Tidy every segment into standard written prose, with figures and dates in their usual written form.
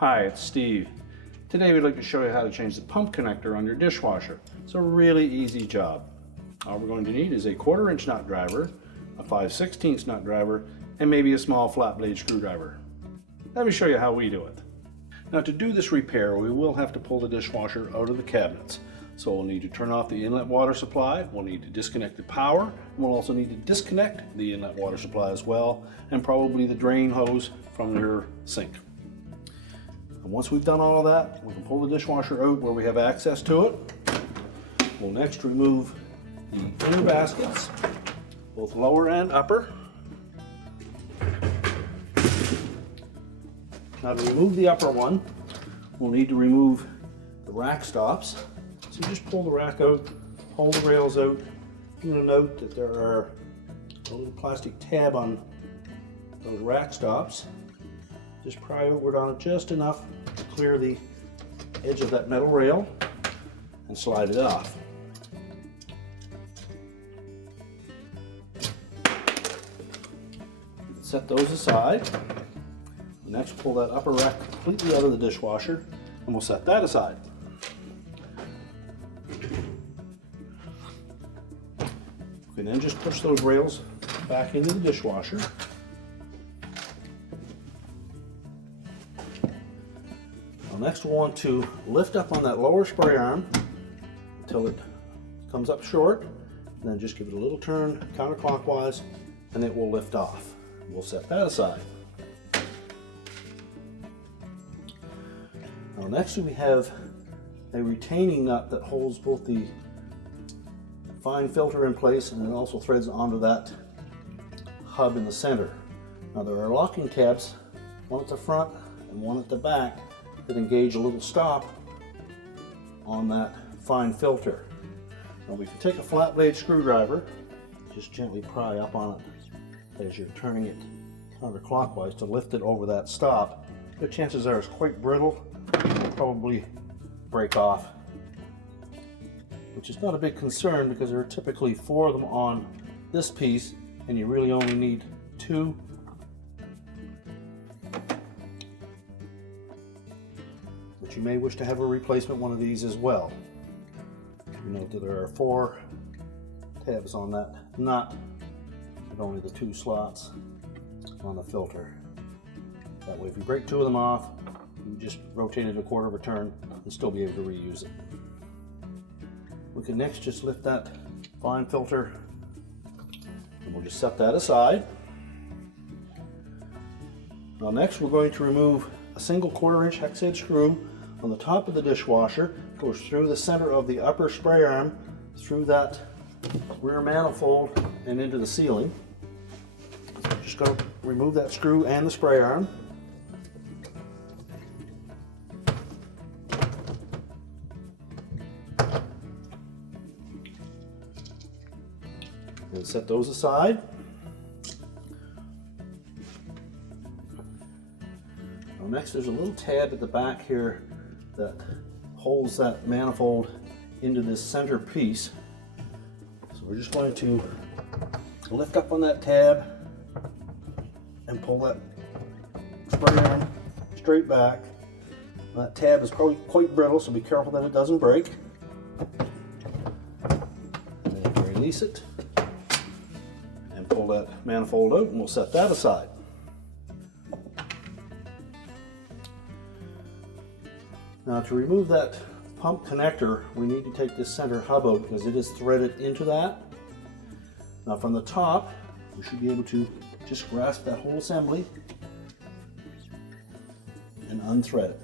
Hi, it's Steve. Today we'd like to show you how to change the pump connector on your dishwasher. It's a really easy job. All we're going to need is a 1/4 inch nut driver, a 5/16 nut driver, and maybe a small flat blade screwdriver. Let me show you how we do it. Now to do this repair, we will have to pull the dishwasher out of the cabinets. So we'll need to turn off the inlet water supply, we'll need to disconnect the power, and we'll also need to disconnect the inlet water supply as well, and probably the drain hose from your sink. And once we've done all of that, we can pull the dishwasher out where we have access to it. We'll next remove the inner baskets, both lower and upper. Now to remove the upper one, we'll need to remove the rack stops. So just pull the rack out, pull the rails out. You'll note that there are a little plastic tab on those rack stops. Just pry outward on it just enough to clear the edge of that metal rail and slide it off. Set those aside. Next, pull that upper rack completely out of the dishwasher and we'll set that aside. We can then just push those rails back into the dishwasher. Next we'll want to lift up on that lower spray arm until it comes up short, and then just give it a little turn counterclockwise and it will lift off. We'll set that aside. Now next we have a retaining nut that holds both the fine filter in place and it also threads onto that hub in the center. Now there are locking tabs, one at the front and one at the back, that engage a little stop on that fine filter. Now we can take a flat blade screwdriver, just gently pry up on it as you're turning it counterclockwise to lift it over that stop. The chances are it's quite brittle, it'll probably break off, which is not a big concern because there are typically 4 of them on this piece and you really only need 2. But you may wish to have a replacement one of these as well. You note that there are 4 tabs on that nut, but only the 2 slots on the filter. That way if you break 2 of them off, you just rotate it a 1/4 of a turn and still be able to reuse it. We can next just lift that fine filter and we'll just set that aside. Now next we're going to remove a single 1/4 inch hex head screw on the top of the dishwasher. It goes through the center of the upper spray arm, through that rear manifold and into the ceiling. So I'm just going to remove that screw and the spray arm. And set those aside. Now next there's a little tab at the back here that holds that manifold into this center piece. So we're just going to lift up on that tab and pull that spray arm straight back. That tab is probably quite brittle, so be careful that it doesn't break. And then release it and pull that manifold out and we'll set that aside. Now to remove that pump connector, we need to take this center hub out because it is threaded into that. Now from the top, we should be able to just grasp that whole assembly and unthread it.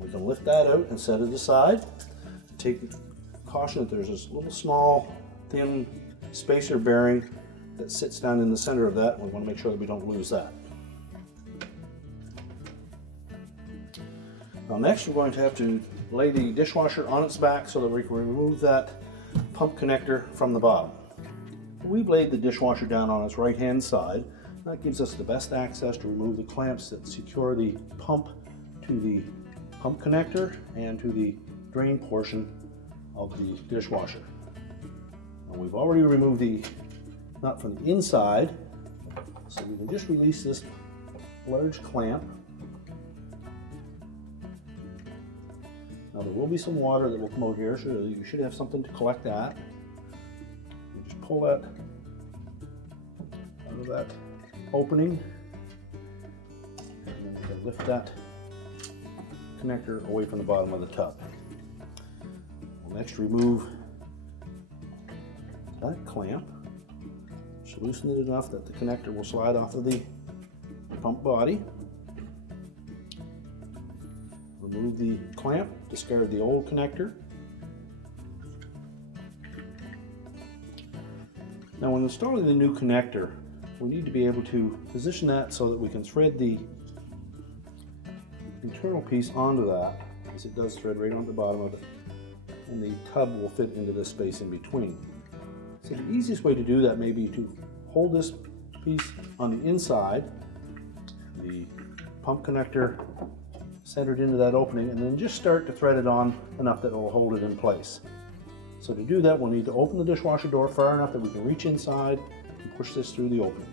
We can lift that out and set it aside. Take caution that there's this little small, thin spacer bearing that sits down in the center of that. We want to make sure that we don't lose that. Now next we're going to have to lay the dishwasher on its back so that we can remove that pump connector from the bottom. We've laid the dishwasher down on its right hand side. That gives us the best access to remove the clamps that secure the pump to the pump connector and to the drain portion of the dishwasher. Now we've already removed the nut from the inside, so we can just release this large clamp Now there will be some water that will come out here, so you should have something to collect that. You just pull that out of that opening, and then you can lift that connector away from the bottom of the tub. We'll next remove that clamp. Just loosen it enough that the connector will slide off of the pump body. Remove the clamp, discard the old connector. Now when installing the new connector, we need to be able to position that so that we can thread the internal piece onto that, as it does thread right on the bottom of it, and the tub will fit into this space in between. So the easiest way to do that may be to hold this piece on the inside, the pump connector centered into that opening, and then just start to thread it on enough that it will hold it in place. So to do that, we'll need to open the dishwasher door far enough that we can reach inside and push this through the opening.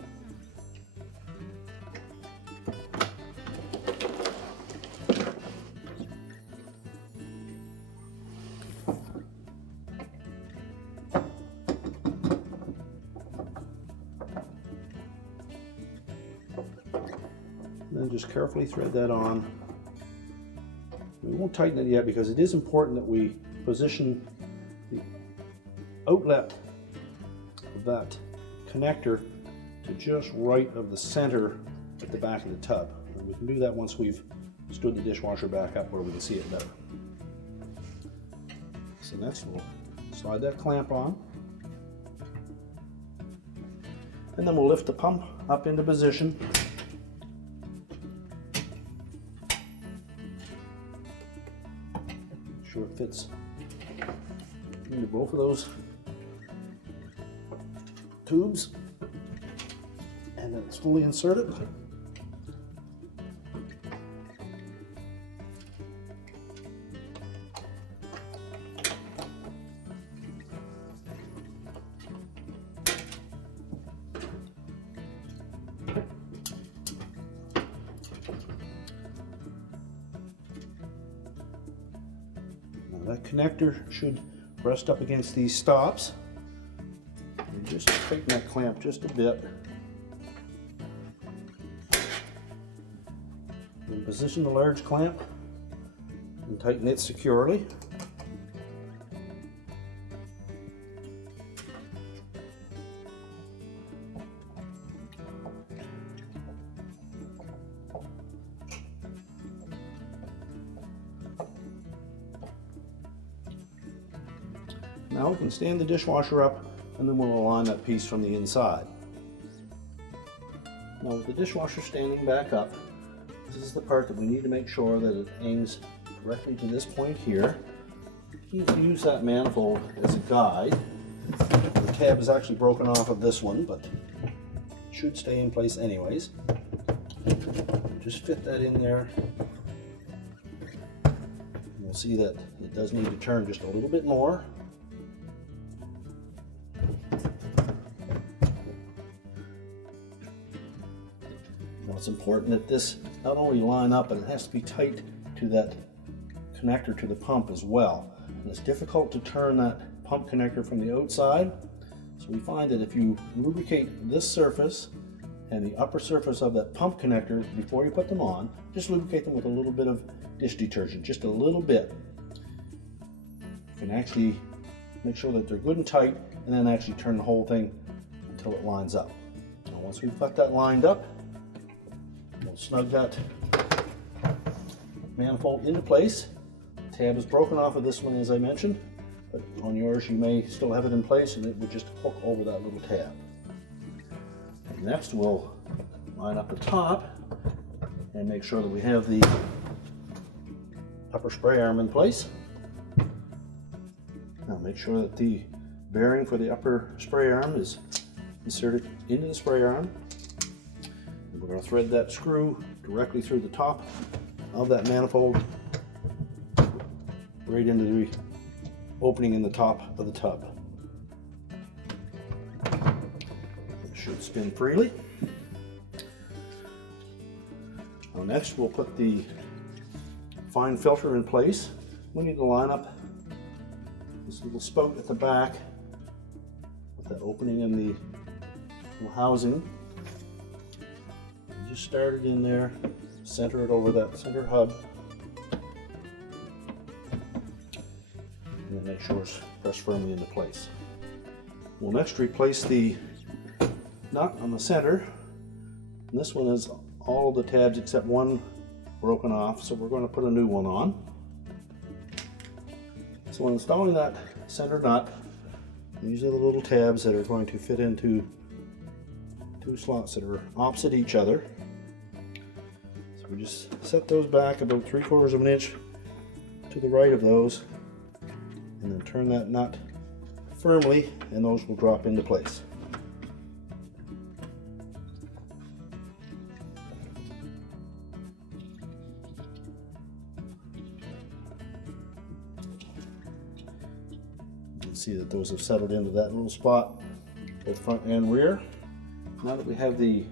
And then just carefully thread that on. We won't tighten it yet because it is important that we position the outlet of that connector to just right of the center at the back of the tub. And we can do that once we've stood the dishwasher back up where we can see it better. So next we'll slide that clamp on. And then we'll lift the pump up into position. Sure it fits into both of those tubes, and then it's fully inserted. That connector should rest up against these stops. And just tighten that clamp just a bit. And position the large clamp and tighten it securely. Now we can stand the dishwasher up, and then we'll align that piece from the inside. Now with the dishwasher standing back up, this is the part that we need to make sure that it aims directly to this point here. You can use that manifold as a guide. The tab is actually broken off of this one, but it should stay in place anyways. Just fit that in there. You'll see that it does need to turn just a little bit more. It's important that this not only line up, but it has to be tight to that connector to the pump as well. And it's difficult to turn that pump connector from the outside, so we find that if you lubricate this surface and the upper surface of that pump connector before you put them on, just lubricate them with a little bit of dish detergent, just a little bit. You can actually make sure that they're good and tight, and then actually turn the whole thing until it lines up. Now once we've got that lined up, we'll snug that manifold into place. The tab is broken off of this one, as I mentioned, but on yours you may still have it in place, and it would just hook over that little tab. And next we'll line up the top and make sure that we have the upper spray arm in place. Now make sure that the bearing for the upper spray arm is inserted into the spray arm. We're going to thread that screw directly through the top of that manifold, right into the opening in the top of the tub. It should spin freely. Now next we'll put the fine filter in place. we need to line up this little spout at the back with that opening in the little housing. Just start it in there, center it over that center hub, and then make sure it's pressed firmly into place. We'll next replace the nut on the center. And this one is all the tabs except one broken off, so we're going to put a new one on. So when installing that center nut, these are the little tabs that are going to fit into two slots that are opposite each other. So we just set those back about 3/4 of an inch to the right of those, and then turn that nut firmly, and those will drop into place. You can see that those have settled into that little spot, both front and rear. Now that we have the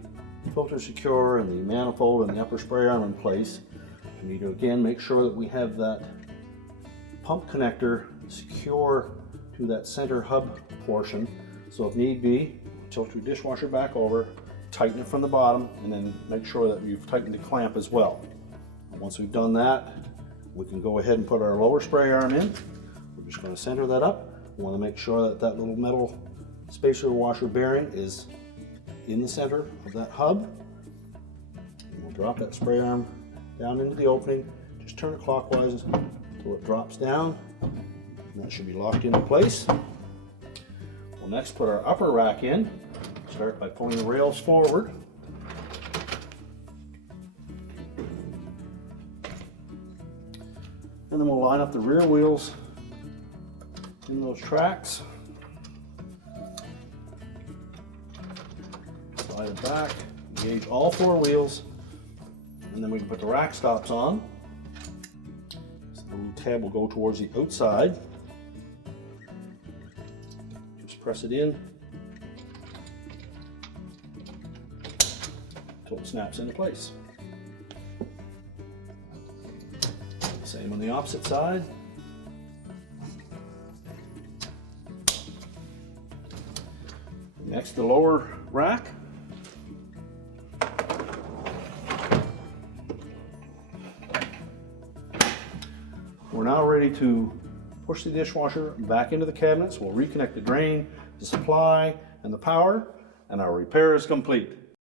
filter secure and the manifold and the upper spray arm in place, we need to again make sure that we have that pump connector secure to that center hub portion. So if need be, tilt your dishwasher back over, tighten it from the bottom, and then make sure that you've tightened the clamp as well. And once we've done that, we can go ahead and put our lower spray arm in. We're just going to center that up. We want to make sure that that little metal spacer washer bearing is in the center of that hub. And we'll drop that spray arm down into the opening. Just turn it clockwise until it drops down. And that should be locked into place. We'll next put our upper rack in. Start by pulling the rails forward. And then we'll line up the rear wheels in those tracks. Slide it back, engage all 4 wheels, and then we can put the rack stops on. So the little tab will go towards the outside. Just press it in until it snaps into place. Same on the opposite side. Next, the lower rack. We're now ready to push the dishwasher back into the cabinets. We'll reconnect the drain, the supply, and the power, and our repair is complete.